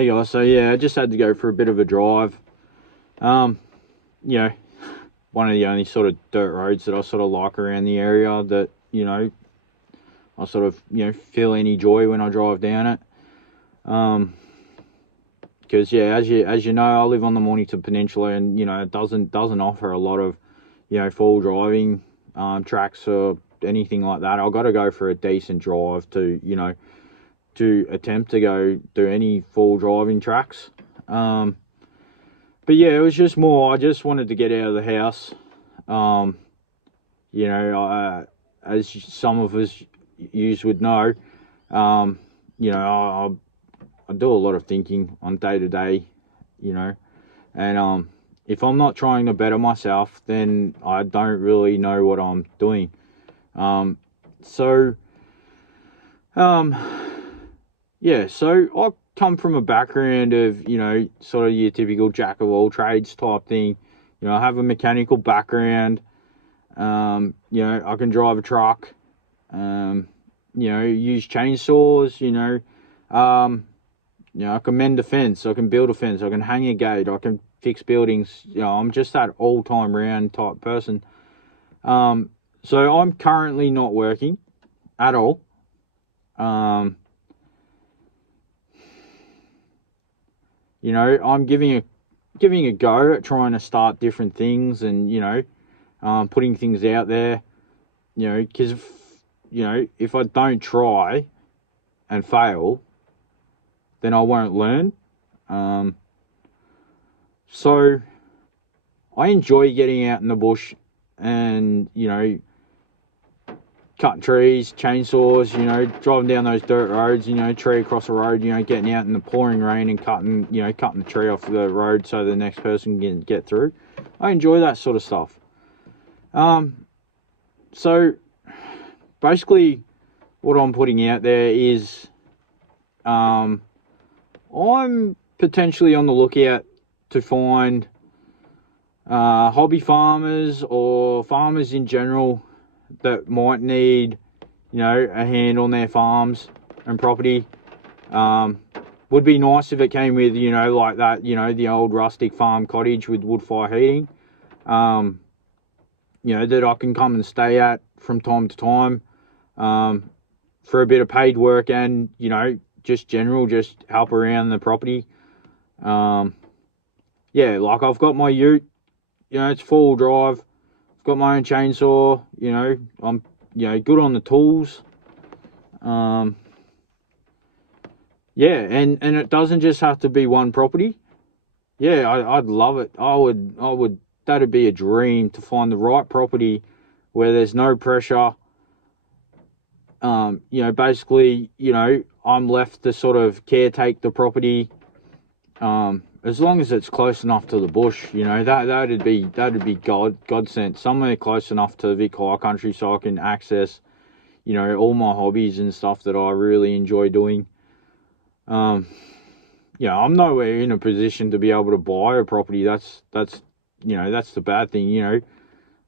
Hey guys, so yeah, I just had to go for a bit of a drive. Um, you know, one of the only sort of dirt roads that I sort of like around the area that, I sort of, feel any joy when I drive down it. Um, because yeah, as you know, I live on the Mornington Peninsula, and it doesn't offer a lot of, full driving tracks or anything like that. I've got to go for a decent drive to attempt to go do any full driving tracks. But yeah, it was just more, I just wanted to get out of the house. Um, as some of us yous would know, um, I do a lot of thinking on day to day, and if I'm not trying to better myself, then I don't really know what I'm doing. Um, so, um, yeah, so I come from a background of, sort of your typical jack of all trades type thing. I have a mechanical background. I can drive a truck. Use chainsaws. I can mend a fence. I can build a fence. I can hang a gate. I can fix buildings. I'm just that all time round type person. So I'm currently not working at all. I'm giving a go at trying to start different things, and putting things out there. Because if I don't try and fail, then I won't learn. So I enjoy getting out in the bush and cutting trees, chainsaws, driving down those dirt roads, tree across the road, getting out in the pouring rain and cutting the tree off the road so the next person can get through. I enjoy that sort of stuff. So basically what I'm putting out there is, I'm potentially on the lookout to find hobby farmers or farmers in general that might need, a hand on their farms and property. Would be nice if it came with, like that, the old rustic farm cottage with wood fire heating, that I can come and stay at from time to time, for a bit of paid work and, just help around the property. Like I've got my ute, it's full drive. I've got my own chainsaw, I'm, good on the tools. And it doesn't just have to be one property. Yeah, I'd love it. That'd be a dream to find the right property where there's no pressure. Basically, I'm left to sort of caretake the property. As long as it's close enough to the bush, that'd be godsend. Somewhere close enough to Vic High Country so I can access, all my hobbies and stuff that I really enjoy doing. I'm nowhere in a position to be able to buy a property. That's the bad thing.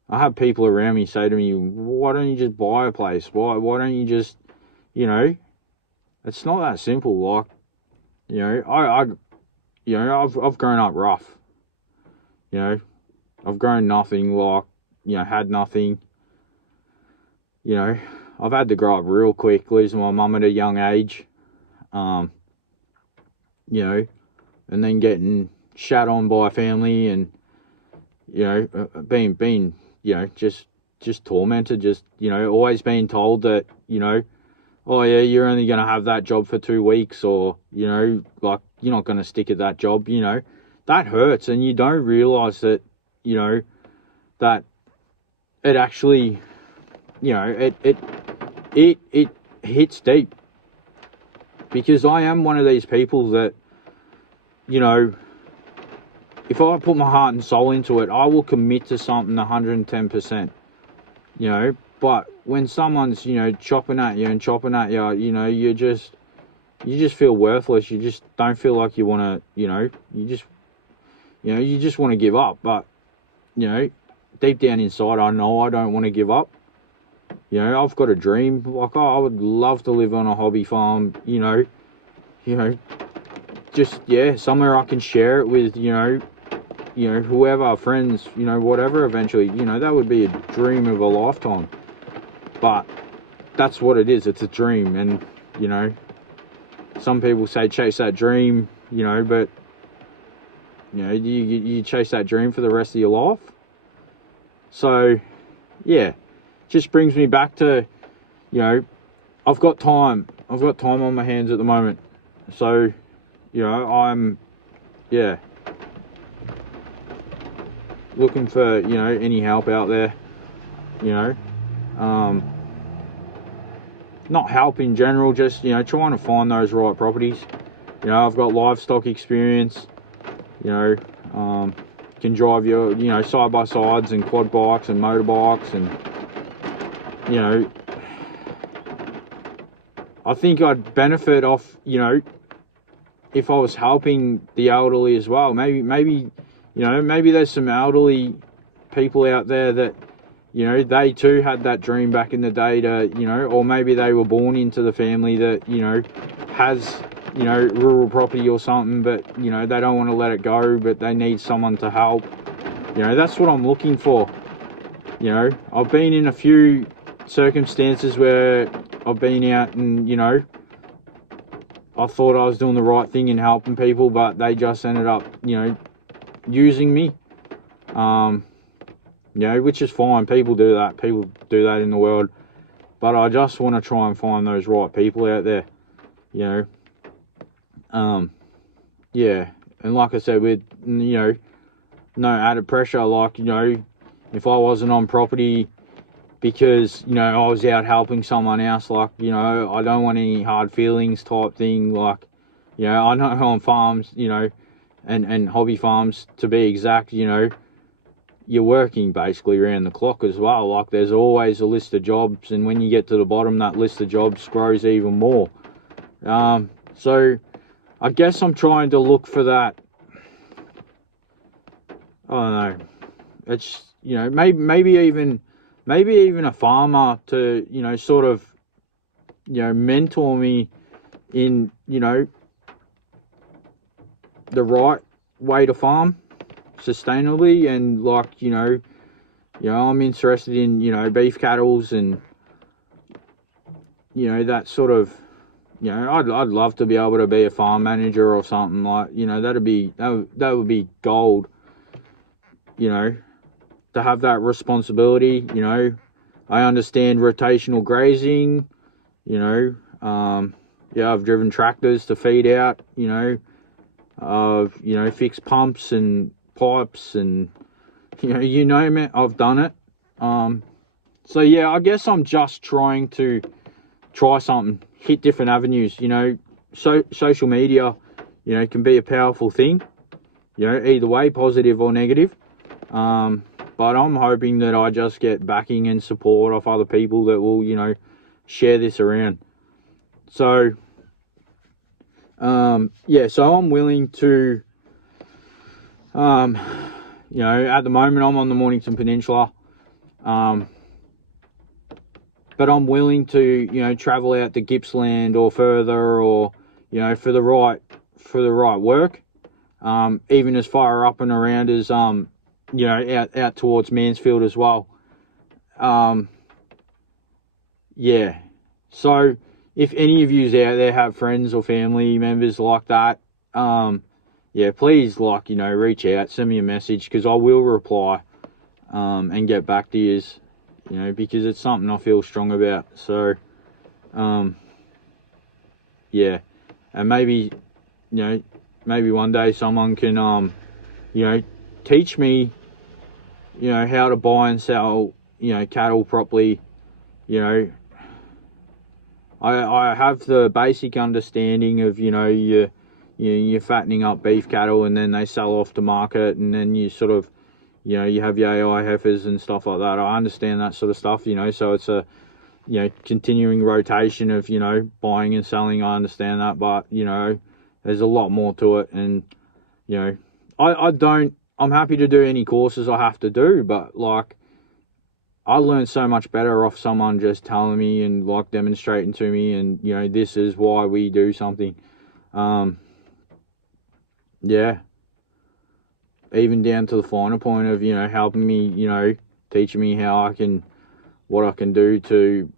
I have people around me say to me, "Why don't you just buy a place? Why don't you just, It's not that simple. Like, I've grown up rough. I've grown nothing. Like, had nothing. I've had to grow up real quick, losing my mum at a young age. And then getting shat on by a family, and being just tormented, just always being told that oh yeah, you're only gonna have that job for 2 weeks, or like you're not gonna stick at that job. That hurts, and you don't realize that that it actually it hits deep, because I am one of these people that if I put my heart and soul into it, I will commit to something 110%. But when someone's chopping at you, you just feel worthless. You just don't feel like you want to. You just want to give up. But deep down inside, I know I don't want to give up. I've got a dream. Like, I would love to live on a hobby farm. just, yeah, somewhere I can share it with, whoever, friends, whatever, eventually, that would be a dream of a lifetime. But that's what it is. It's a dream. And, some people say chase that dream, but, you chase that dream for the rest of your life. So, yeah, just brings me back to, I've got time. I've got time on my hands at the moment. So, I'm, looking for, any help out there, not help in general, just, trying to find those right properties. I've got livestock experience, can drive your, side-by-sides and quad bikes and motorbikes, and, I think I'd benefit off, if I was helping the elderly as well. Maybe there's some elderly people out there that, they too had that dream back in the day to, or maybe they were born into the family that, has, rural property or something, but, they don't want to let it go, but they need someone to help. That's what I'm looking for. I've been in a few circumstances where I've been out and, I thought I was doing the right thing in helping people, but they just ended up, using me. Which is fine. People do that. People do that in the world. But I just want to try and find those right people out there, And like I said, with, no added pressure, like, if I wasn't on property because, I was out helping someone else, like, I don't want any hard feelings type thing. Like, I know on farms, and hobby farms to be exact, you're working basically around the clock as well. Like, there's always a list of jobs, and when you get to the bottom, that list of jobs grows even more. So I guess I'm trying to look for that. I don't know. It's, maybe even a farmer to, sort of, mentor me in, the right way to farm sustainably. And like, I'm interested in, beef cattle and, that sort of, I'd love to be able to be a farm manager or something, like, that would be gold, to have that responsibility. I understand rotational grazing, I've driven tractors to feed out, I've, fixed pumps and pipes and, you name it, I've done it. So yeah, I guess I'm just trying to try something, hit different avenues. Social media, can be a powerful thing, either way, positive or negative. But I'm hoping that I just get backing and support off other people that will, share this around. So, so I'm willing to, at the moment I'm on the Mornington Peninsula, but I'm willing to, travel out to Gippsland or further, or, for the right work, even as far up and around as, out towards Mansfield as well. So if any of you out there have friends or family members like that, please, reach out, send me a message, because I will reply, and get back to you, because it's something I feel strong about. So, and maybe, maybe one day someone can, teach me, how to buy and sell, cattle properly. I have the basic understanding of, you're fattening up beef cattle and then they sell off to market, and then you sort of, you have your AI heifers and stuff like that. I understand that sort of stuff, so it's a, continuing rotation of, buying and selling. I understand that, but, there's a lot more to it. And, I'm happy to do any courses I have to do, but like, I learn so much better off someone just telling me and demonstrating to me, and this is why we do something. yeah, even down to the finer point of, you know, helping me, you know, teaching me what I can do to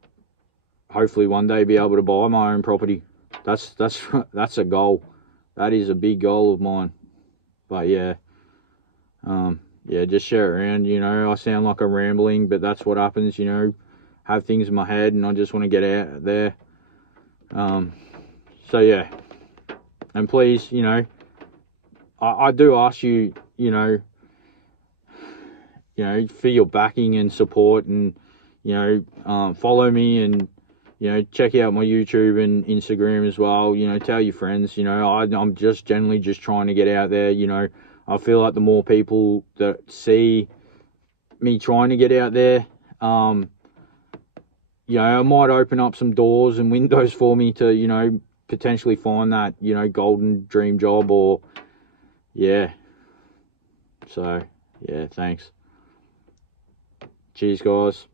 hopefully one day be able to buy my own property. That's that's a goal. That is a big goal of mine. But yeah, yeah, just share it around. You know, I sound like I'm rambling, but that's what happens. You know, have things in my head, and I just want to get out there. So yeah, and please, you know, I do ask you, you know, for your backing and support, and you know, follow me, and you know, check out my YouTube and Instagram as well. You know, tell your friends. You know, I'm just generally just trying to get out there. You know, I feel like the more people that see me trying to get out there, you know, it might open up some doors and windows for me to, you know, potentially find that, you know, golden dream job, or yeah. So yeah, thanks. Cheers, guys.